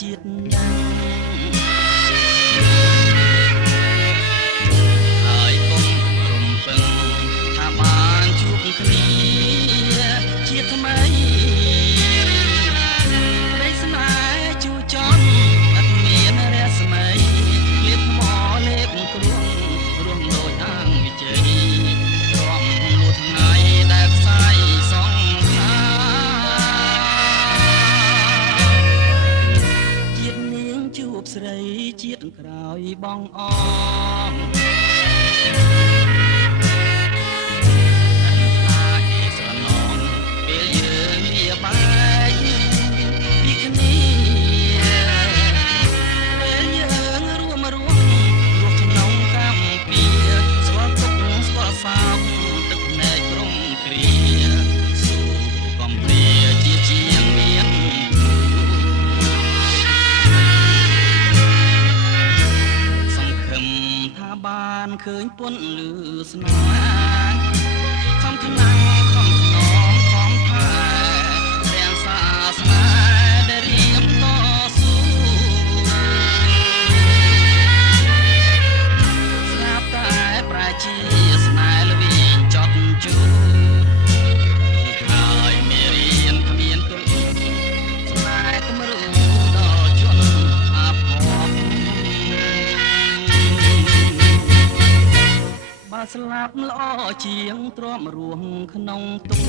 ជាតិយ៉ាងហើយកុំរំពឹងថាបានជួបគ្នាជាថ្មីក្តីស្នេហ៍ជួចន់អត់មានរស្មីលៀបថ្មលេបគ្រួងរួមដូចអាងវិជ័យរំលួថ្ងៃដែលផ្សាយសងខាជាតិនាងជួបស្រីជាតិក្រោយបងអងបានឃើញពន់លឺស្នេហ៍ខំខ្លាំងខំថ្នមខំផែរាំងសាស្នេហ៍ដែលរៀបតស៊ូស្រាប់តែប្រែជាស្នេហ៍ល្វីងចត់ជូរហើយមេរៀនគ្មានគុណស្នេហ៍គំរូដល់ជន់អាផមបើស្លាប់ល្អជាងទ្រាំរស់ក្នុងទុក្ខ